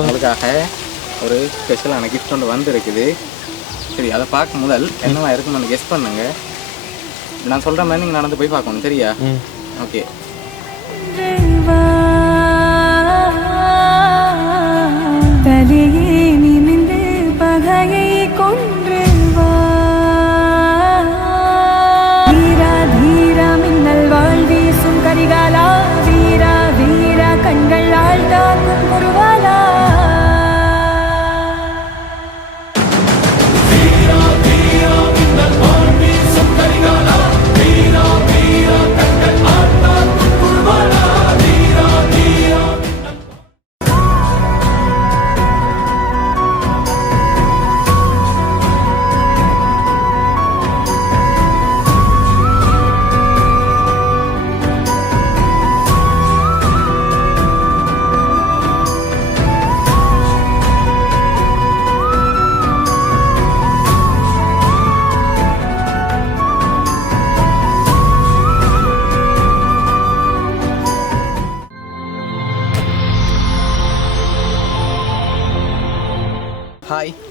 உங்களுக்காக ஒரு ஸ்பெஷலான கிஃப்ட் ஒன்று வந்துருக்குது. சரி, அதை பார்க்க முதல் என்னவா இருக்குன்னு கெஸ் பண்ணுங்க. நான் சொல்கிற மாதிரி நீங்கள் நடந்து போய் பார்க்கணும். சரியா? ஓகே.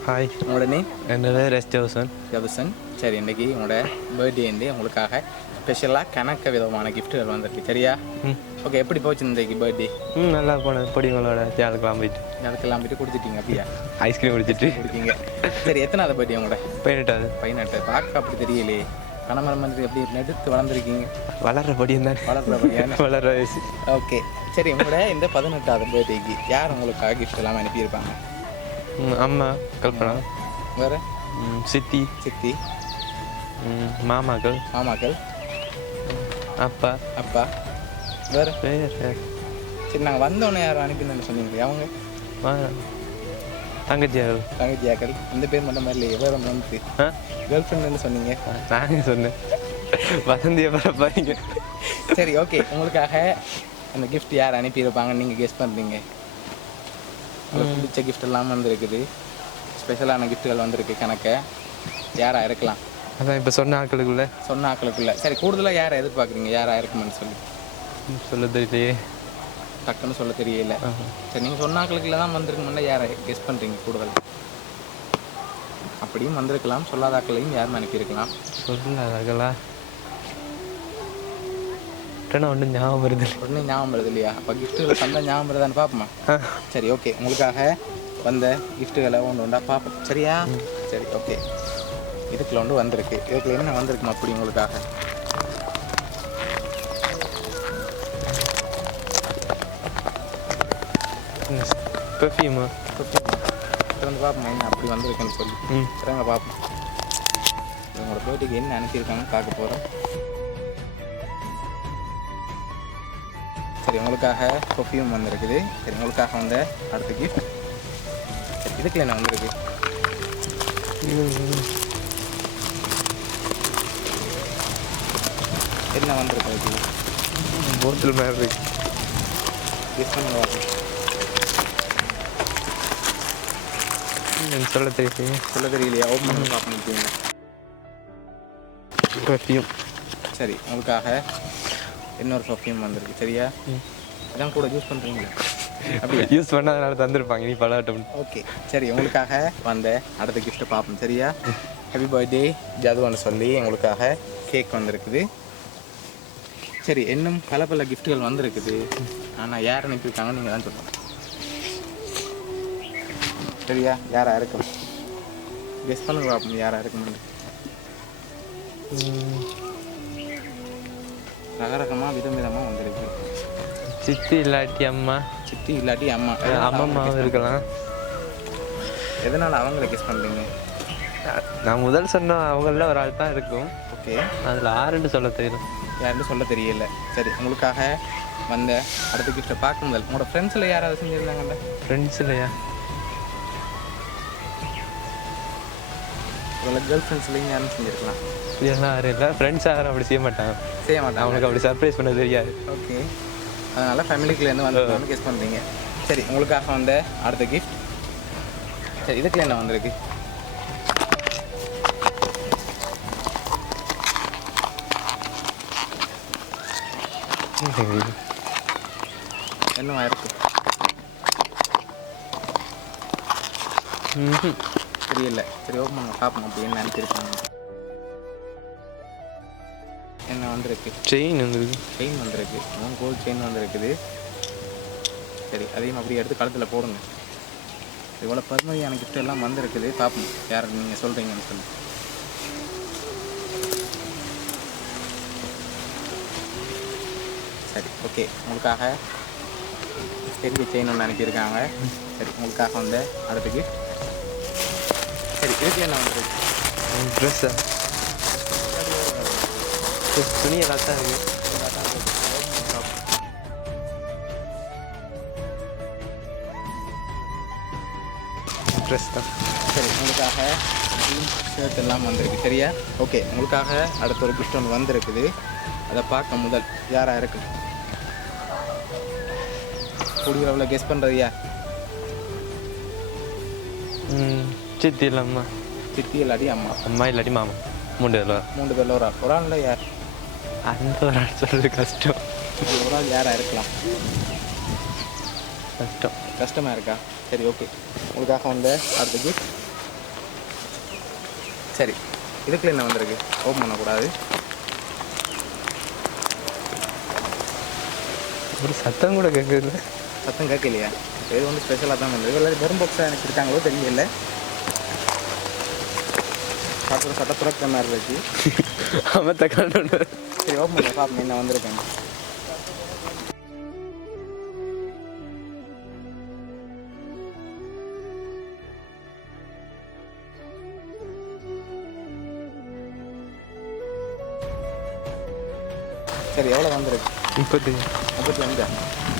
ஹாய், உங்களோட நேம்? என்னோட ரெஸ்டோசன். சரி, இன்றைக்கி உங்களோட பர்த்டே உங்களுக்காக ஸ்பெஷலாக கணக்க விதமான கிஃப்ட்டுகள் வந்துருக்கு. சரியா? ஓகே. எப்படி போச்சு இன்றைக்கு பர்த்டே? நல்லா போனது. பொடிங்களோட தேளுக்கெல்லாம் போயிட்டு கொடுத்துட்டீங்க. அப்படியா? ஐஸ்கிரீம் குடிச்சிட்டு கொடுத்தீங்க. சரி, எத்தனாவது பர்த்டே உங்களோட? 18. பார்க்க அப்படி தெரியலையே. கணமரம் வந்து எப்படி நெடுத்து வளர்ந்துருக்கீங்க? வளர்ற படியும் தான். வளர்ற வயசு. ஓகே. சரி, உங்களோட இந்த 18வது பர்த்டேக்கு யார் உங்களுக்காக கிஃப்ட் எல்லாம் அனுப்பியிருப்பாங்க? அம்மா கல்பனா. வேறு? சித்தி. மாமாக்கள். அப்பா. வேறு? சரி, நாங்கள் வந்தோடனே யாரும் அனுப்பினு சொன்னீங்க? அவங்க தங்கச்சியாக்கள். அந்த பேர் மட்டும் மாதிரி இல்லையே. வேறு ஒன்று வந்து கேர்ள் ஃப்ரெண்டுன்னு சொன்னீங்க. நாங்கள் சொன்னேன் வசந்தியை பாருங்க. சரி, ஓகே. உங்களுக்காக அந்த கிஃப்ட் யார் அனுப்பியிருப்பாங்க நீங்கள் கெஸ் பண்ணுறீங்க? உங்களுக்கு பிடிச்ச கிஃப்ட் எல்லாம் வந்துருக்குது. ஸ்பெஷலான கிஃப்ட்டுகள் வந்திருக்கு. கணக்க யாராக இருக்கலாம்? அதான் இப்போ சொன்ன ஆக்களுக்குள்ள. சரி, கூடுதலாக யாரை எதிர்பார்க்குறீங்க? யாராக இருக்குமென்னு சொல்ல தெரியலையே. டக்குன்னு சொல்ல தெரியல. சரி, நீங்கள் சொன்ன ஆக்களுக்குள்ள தான் வந்திருக்குமென்னா யாரை கெஸ் பண்ணுறீங்க கூடுதல்? அப்படியும் வந்திருக்கலாம். சொல்லாத ஆக்களையும் யாரும் அனுப்பியிருக்கலாம். சொல்லாதாக்களா? ஒன்றும் ஞாபகம் வருது இல்லையா? அப்போ கிஃப்ட்டுகளை தந்த ஞாபகம் வருதான்னு பார்ப்போமா? சரி, ஓகே. உங்களுக்காக வந்த கிஃப்ட்டுகளை ஒன்றா பார்ப்போம். சரியா? சரி, ஓகே. இதுக்குள்ள ஒன்று வந்திருக்கு. இதுக்குள்ள என்ன வந்திருக்குமா அப்படி உங்களுக்காக? பெர்ஃப்யூமு. வந்து பார்ப்போமா என்ன அப்படி வந்திருக்குன்னு சொல்லி. சரிங்க, பார்ப்போம். உங்களோட பர்த்டேக்கு என்ன அனுப்பியிருக்காங்கன்னு பார்க்க போகிறோம். சரி, உங்களுக்காக பெர்ஃப்யூம் வந்துருக்குது. சரி, உங்களுக்காக வந்த அடுத்த கிஃப்ட். சரி, இதுக்குள்ள என்ன வந்திருக்கு? என்ன வந்திருக்கு? இது போத்தல் மாதிரி கெஸ் பண்ணுங்க. சொல்ல தெரியலையா? ஓப்பன் பண்ணி பார்க்க பெர்ஃப்யூம். சரி, உங்களுக்காக இன்னொரு பெர்ஃப்யூம் வந்திருக்கு. சரியா? இதான் கூட யூஸ் பண்ணுறீங்களா? அப்படி யூஸ் பண்ணாதனால தந்துருப்பாங்க. நீ பழகட்டும். ஓகே. சரி, உங்களுக்காக வந்த அடுத்த கிஃப்ட்டை பார்ப்போம். சரியா? ஹாப்பி பர்த்டே ஜாதுவான்னு சொல்லி உங்களுக்காக கேக் வந்திருக்குது. சரி, இன்னும் பல கிஃப்ட்டுகள் வந்திருக்குது. ஆனால் யார் அனுப்பியிருக்காங்கன்னு நீங்கள் தான் சொல்லணும். சரியா? யாராக இருக்கும்? கெஸ் பண்ணுங்க பார்ப்போம் யாராக இருக்குமென்னு. ரகரகமாக விதமாக வந்திருக்கு. சித்தி இல்லாட்டி அம்மா. அம்மாவும் இருக்கலாம். எதனால் அவங்கள கெஸ் பண்ணுறீங்க? நான் முதல் சொன்ன அவங்கள ஒரு ஆள் தான் இருக்கும். ஓகே. அதில் யாருன்னு சொல்ல தெரியல. சரி, உங்களுக்காக வந்த அடுத்த கிஃப்ட்டை பார்க்க முதல் உங்களோட ஃப்ரெண்ட்ஸில் யாராவது செஞ்சுருந்தாங்கல்ல? ஃப்ரெண்ட்ஸ்லையா? கேர்ள் ஃப்ரெண்ட்ஸ்லையும் யாரும் செஞ்சுருக்கலாம். இதெல்லாம் யாரும் இல்லை. ஃப்ரெண்ட்ஸ் யாரும் அப்படி செய்ய மாட்டாங்க. அவங்களுக்கு அப்படி சர்ப்ரைஸ் பண்ண தெரியாது. ஓகே. அதனால் ஃபேமிலிக்குள்ளேருந்து வந்து கெஸ் பண்ணுறீங்க. சரி, உங்களுக்காக வந்த அடுத்த கிஃப்ட். சரி, இதுக்குள்ள என்ன வந்திருக்கு? என்னவா இருக்கு? தெரியல. சரி ஓப்பன் பண்ண பார்ப்போம் அப்படி என்ன அனுப்பியிருக்காங்க. என்ன வந்திருக்கு? செயின் வந்துருக்கு. செயின் வந்திருக்கு. 3 கோல்டு செயின் வந்திருக்குது. சரி அதையும் அப்படியே எடுத்து கழுத்தில் போடுங்க. இவ்வளோ பெருமையான கிஃப்ட் எல்லாம் வந்திருக்குது. பார்ப்போம் யார் நீங்கள் சொல்கிறீங்கன்னு சொல்லி. சரி ஓகே, உங்களுக்காக பெரிய செயின் ஒன்று அனுப்பியிருக்காங்க. சரி உங்களுக்காக வந்து அடுத்த கிஃப்ட். சரி இதுக்கு என்ன வந்துருக்கு? ட்ரெஸ்ஸா? துணி எல்லாம் தான் இருக்குது. ட்ரெஸ் தான். சரி உங்களுக்காக ஷர்ட் எல்லாம் வந்திருக்கு. சரியா ஓகே, உங்களுக்காக அடுத்த ஒரு கிஃப்ட் ஒன்று வந்திருக்குது. அதை பார்க்க முதல் யாராக இருக்கு கூடிய அளவில் கெஸ் பண்ணுறது யார்? சித்தி இல்லை அம்மா. சித்தி இல்லாட்டி அம்மா. அம்மா இல்லாட்டி மாமா. 3 பேர். 3 பேரில் ஒரு ஆள். ஒரு ஆள் யார்? அந்த ஒரு ஆள் சொல்கிறது கஷ்டம். ஒரு ஆள் யாராக இருக்கலாம்? கஷ்டமாக இருக்கா? சரி ஓகே, உங்களுக்காக வந்து அடுத்த கிஃப்ட். சரி இதுக்குள்ள என்ன வந்திருக்கு? ஓப்பன் பண்ணக்கூடாது. ஒரு சத்தம் கூட கேட்குது. சத்தம் கேட்கலையா? இது வந்து ஸ்பெஷலாக தான் வந்திருக்கு. இல்லை வெறும் பாக்ஸாக எனக்கு இருக்காங்களோ தெரியல. சாப்பிட்ற சட்டப்புறக்க மாதிரி இருக்கு. அமத்த காணோன்னு. சரி ஓப்பன் பண்ண பார்ப்போம் என்ன வந்திருக்கேன். சரி எவ்வளோ வந்திருக்கு? 35. 35.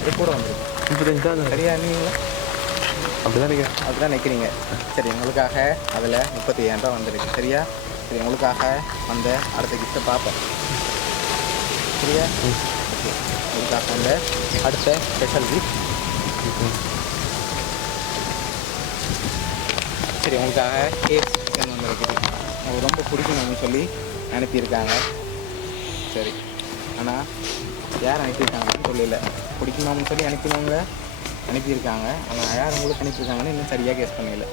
இது கூட வந்திருக்கு. 35 தான். சரியா நீங்கள் அப்படிதான் நிற்க. அப்படிதான் நிற்கிறீங்க. சரி உங்களுக்காக அதில் 35,000 ரூபா வந்திருக்கு. சரியா சரி உங்களுக்காக வந்த அடுத்த கிஃப்ட்டை பார்ப்போம். சரியா ஓகே, உங்களுக்காக வந்த அடுத்த ஸ்பெஷல் கிஃப்ட். சரி உங்களுக்காக கேக் சிக்கன் வந்திருக்குது. உங்களுக்கு ரொம்ப பிடிக்கணும்னு சொல்லி அனுப்பியிருக்காங்க. சரி ஆனால் யார் அனுப்பியிருக்காங்கன்னு சொல்லல. பிடிக்குமான்னு சொல்லி அனுப்பியிருக்காங்க. ஆனால் யார் உங்களுக்கு அனுப்பியிருக்காங்கன்னு இன்னும் சரியாக கெஸ் பண்ணல.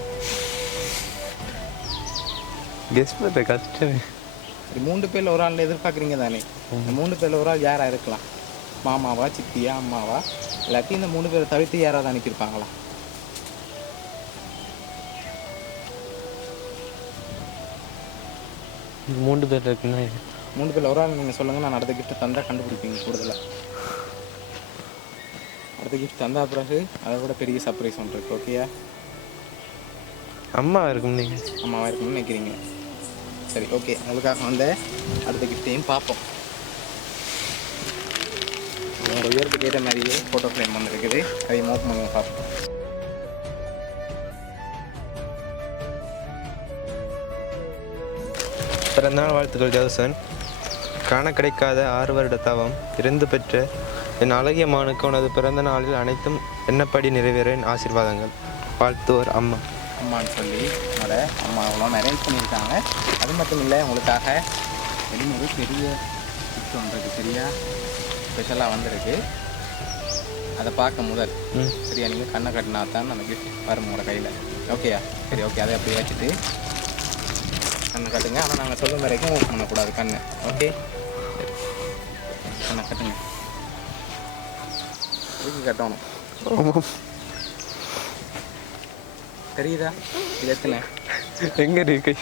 கெஸ் பண்ணுற கஷ்டம். சரி 3 பேரில் ஒரு ஆள் எதிர்பார்க்குறீங்க தானே? இந்த 3 பேரில் ஒரு ஆள் யாராக இருக்கலாம்? மாமாவா, சித்தியா, அம்மாவா, இல்லாட்டி இந்த 3 பேரை தவிர்த்து யாராவது அனுப்பியிருப்பாங்களா? மூன்று பேர் இருக்குன்னா 3 பேரில் ஒரு ஆள் நீங்கள் சொல்லுங்கள். நான் அடுத்த கிஃப்ட்டை தந்தால் கண்டுபிடிப்பீங்க கூடுதலாக. அடுத்த கிஃப்ட் தந்தா பிறகு அதை விட பெரிய சர்ப்ரைஸ் ஒன்று இருக்குது. ஓகேயா? அம்மா இருக்கும். நீங்கள் அம்மாவாக இருக்கும்னு நினைக்கிறீங்க. சரி ஓகே, உங்களுக்காக வந்த அடுத்த கிஃப்ட்டையும் பார்ப்போம். உங்கள் உயரத்துக்கு ஏற்ற மாதிரியே ஃபோட்டோ ஃப்ரேம் வந்துருக்குது. அதையும் ஓப்பன் பண்ணி பார்ப்போம். பிறந்தநாள் வாழ்த்துக்கள் ஜோசன். காண கிடைக்காத 6 வருட தவம் இருந்து பெற்ற என் அழகிய மகனுக்கு உனது பிறந்த நாளில் அனைத்தும் என்னப்படி நிறைவேற ஆசீர்வாதங்கள். வாழ்த்துவோர் அம்மா. அம்மான்னு சொல்லி என்னோட அம்மா அவ்வளோ அரேஞ்ச் பண்ணியிருக்காங்க. அது மட்டும் இல்லை, உங்களுக்காக வெளியே பெரிய கிஃப்ட் ஒன்று இருக்குது. சரியா ஸ்பெஷலாக வந்திருக்கு. அதை பார்க்க முதல் சரியா நீங்கள் கண்ணை கட்டினா தான் அந்த கிஃப்ட் வரும் உங்களோட கையில். ஓகேயா? சரி ஓகே, அதை அப்படி வச்சுட்டு கண்ணை கட்டுங்க. ஆனால் நாங்கள் சொல்லும் வரைக்கும் ஓப்பன் பண்ணக்கூடாது கண்ணை. ஓகே சரி, கண்ணை கட்டுங்க. இதுக்கு கட்டணும். தெரியுதா? இது எத்தனை? எங்கே இருக்கு?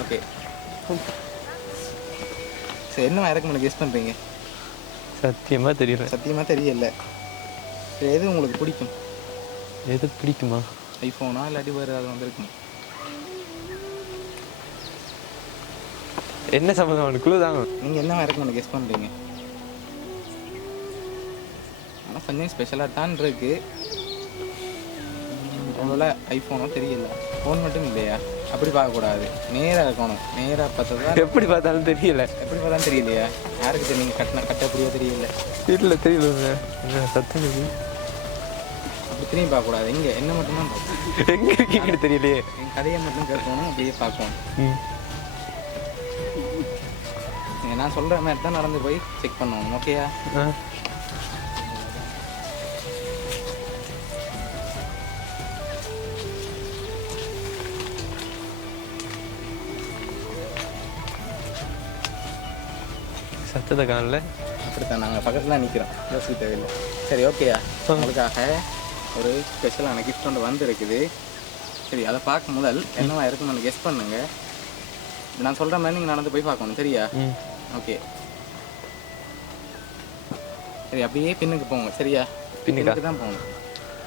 ஓகே சரி, என்ன இறக்குமதி கெஸ் பண்ணுறீங்க? சத்தியமாக தெரியல. சத்தியமாக தெரியல. சரி, எது உங்களுக்கு பிடிக்கும்? எது பிடிக்குமா? ஐஃபோனா இல்லாட்டி வேறு ஏதாவது வந்துருக்கும்? என்ன சம்மந்தம் குழு தாங்க. நீங்கள் என்ன இறக்குமதி கெஸ் பண்ணுறீங்க? ஆனால் கொஞ்சம் ஸ்பெஷலாக தான் இருக்குது. அவ்வளோ ஐஃபோனோ தெரியல. ஃபோன் மட்டும் இல்லையா? அப்படி பார்க்கக்கூடாது, நேராக இருக்கணும். நேராக பார்த்தா எப்படி பார்த்தாலும் தெரியல. எப்படி பார்த்தாலும் தெரியலையா? யாருக்கு தெரியும்? நீங்கள் கட்ட அப்படியே தெரியல. இல்லை தெரியல. சத்தம் அப்படி திரும்பி பார்க்கக்கூடாது. இங்கே என்ன மட்டும்தான் பார்க்கணும். எங்கே இருக்கீங்கன்னு தெரியலையே. என் கதையை மட்டும் கேட்கணும், அப்படியே பார்க்கணும். நீங்கள் நான் சொல்கிற மாதிரி தான் நடந்து போய் செக் பண்ணணும். ஓகேயா? சத்தத்தை காணல. அப்படித்தான் நாங்கள் பக்கத்தில் நிற்கிறோம், யோசிக்க தேவையில்லை. சரி ஓகேயா, உங்களுக்காக ஒரு ஸ்பெஷலான கிஃப்ட் ஒன்று வந்துருக்குது. சரி, அதை பார்க்க முதல் என்னவா இருக்குன்னு கெஸ் பண்ணுங்க. நான் சொல்கிற மாதிரி நீங்கள் நடந்து போய் பார்க்கணும், சரியா? ஓகே. சரி, அப்படியே பின்னுக்கு போங்க, சரியா? பின்னுக்கு தான் போகணும்.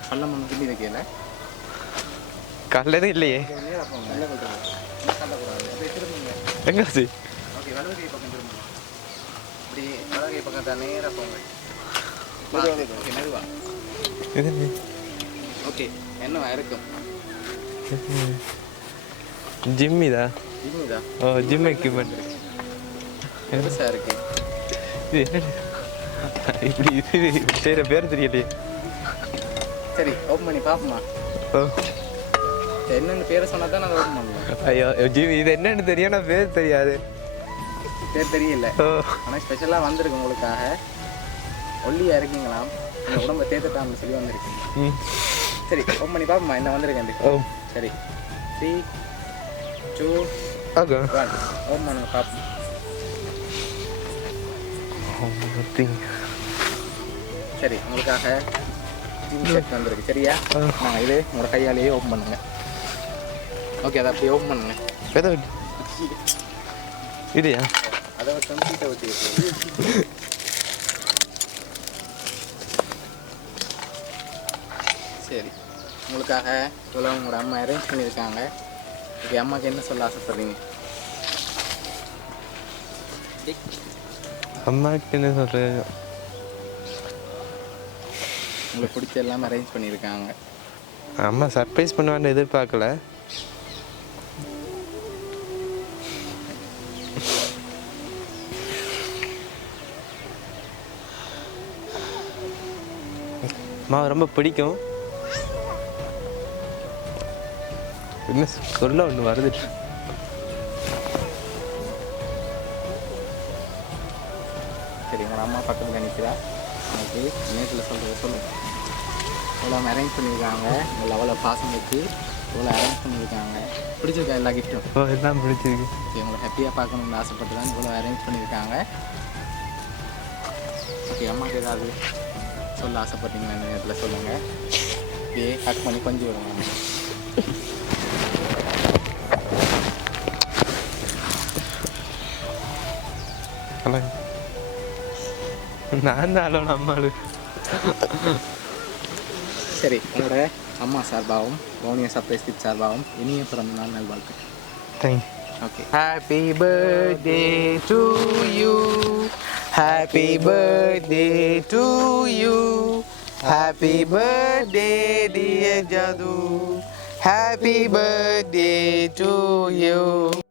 பள்ளம் ஒன்று பின்னி வைக்கல. கல்லது இல்லையே. போங்க, நல்ல கல்லக்கூடாது. அப்படியே திரும்புங்க. எங்காச்சு? ஓகே, வலது கை பக்கம் திரும்புங்க. இப்படி வலது கை பக்கம் தான் நேராக போங்க. ஓகே, மெதுவா. ஓகே, என்னவா இருக்கும்? ஜிம்மிதா? ஜிம்மிதா? ஓ, ஜிம் எக்யூப்மெண்ட் பெருசாக இருக்கு. இது என்ன இப்படி இது செய்கிற பேர் தெரியலையே. சரி, ஓப்பன் பண்ணி பார்ப்போமா? ஓ, என்னென்னு பேரை சொன்னால் தான் நான் ஓப்பன் பண்ணுவேன். ஐயோ ஜிம், இது என்னன்னு தெரியும், நான் பேர் தெரியாது. பேர் தெரியல. ஓ, ஆனால் ஸ்பெஷலாக வந்திருக்கு உங்களுக்காக. ஒல்லியாக இருக்கீங்களாம், இந்த உடம்பை தேர்த்துட்டான்னு சொல்லி வந்திருக்கு. சரி, ஓப்பன் பண்ணி பார்ப்போமா என்ன வந்திருக்கேன். ஓ சரி, 3, 2, ஓகே. 1 ஓப்பன் பண்ணுங்க பார்ப்போம். சரி, உங்களுக்காக ஜிம் செட் வந்திருக்கு, சரியா? நாங்கள் இது உங்களோட கையாலேயே ஓப்பன் பண்ணுங்க. ஓகே, அதை அப்படியே ஓப்பன் பண்ணுங்க. எதை விட்டு இல்லையா? அதை வச்சு சீட்டை வச்சு. சரி, உங்களுக்காக இவ்வளோ உங்களோட அம்மா அரேஞ்ச் பண்ணியிருக்காங்க. ஓகே, அம்மாவுக்கு என்ன சொல்ல ஆசைப்படுறீங்க? அம்மாவுக்கு என்ன சொல்கிறது? உங்களுக்கு பிடிச்ச எல்லாம் அரேஞ்ச் பண்ணியிருக்காங்க. அம்மா சர்ப்ரைஸ் பண்ணுவான்னு எதிர்பார்க்கல. அம்மா ரொம்ப பிடிக்கும். என்ன சொல்ல ஒன்று வருது. சரி, உங்களோட அம்மா பக்கத்தில் நிற்கிறா. உங்களுக்கு நேரில் சொல்கிறது சொல்லுங்கள். இவ்வளோ அரேஞ்ச் பண்ணியிருக்காங்க, உங்களை அவ்வளோ பாசம் வச்சு இவ்வளோ அரேஞ்ச் பண்ணியிருக்காங்க. பிடிச்சிருக்கா எல்லா கிஃப்ட்டும்? ஓ, எல்லாம் பிடிச்சிருக்கு. ஓகே, உங்களை ஹாப்பியாக பார்க்கணுன்னு ஆசைப்பட்டு தான் இவ்வளோ அரேஞ்ச் பண்ணியிருக்காங்க. ஓகே, அம்மாவுக்கு ஏதாவது சொல்ல ஆசைப்பட்டீங்கன்னா இந்த நேரத்தில் சொல்லுங்கள். இப்படியே கட் பண்ணி கொஞ்சம் விடுங்க. நான் தான் அம்மாளு. சரி, உங்களோட அம்மா சார்பாகவும் பவுனியா சர்ப்ரைஸ் கிஃப்ட் சார்பாகவும் இனிய பிறந்த நாள் நல்வாழ்த்து. Thank you. Okay. Happy birthday to you. Happy birthday to you. Happy birthday dear Jadu. Happy birthday to you.